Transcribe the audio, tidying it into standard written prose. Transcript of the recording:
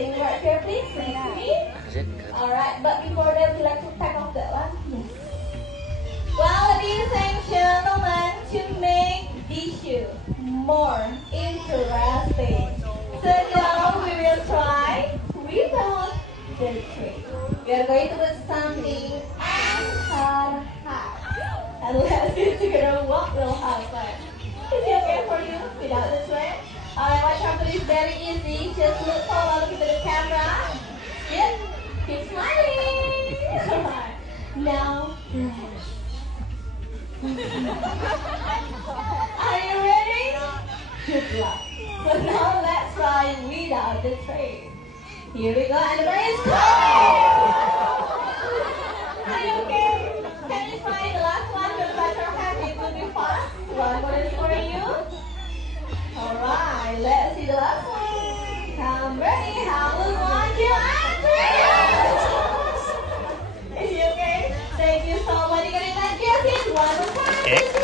Staying right here, please. Alright, but before that, we like to pack off that one. Yes. Well, ladies and gentlemen, to make this shoe more interesting, so now we will try without the tree. We are going to put something on her heart. And let's see together what will happen. Is it okay for you without the tray? Alright, watch out, it's very easy. Just look forward, look into the camera. Yep, keep smiling. Now, are you ready? Good luck. So now let's try without the tray. Here we go, and the brain is coming. Are you okay? Can you try the last one? Don't touch your hand, it will be fast. One more is for you. Alright, let's see the last one. Come ready, Hamlet, 1, 2, and 3. Is he okay? Thank you so much. You're gonna like this one more time.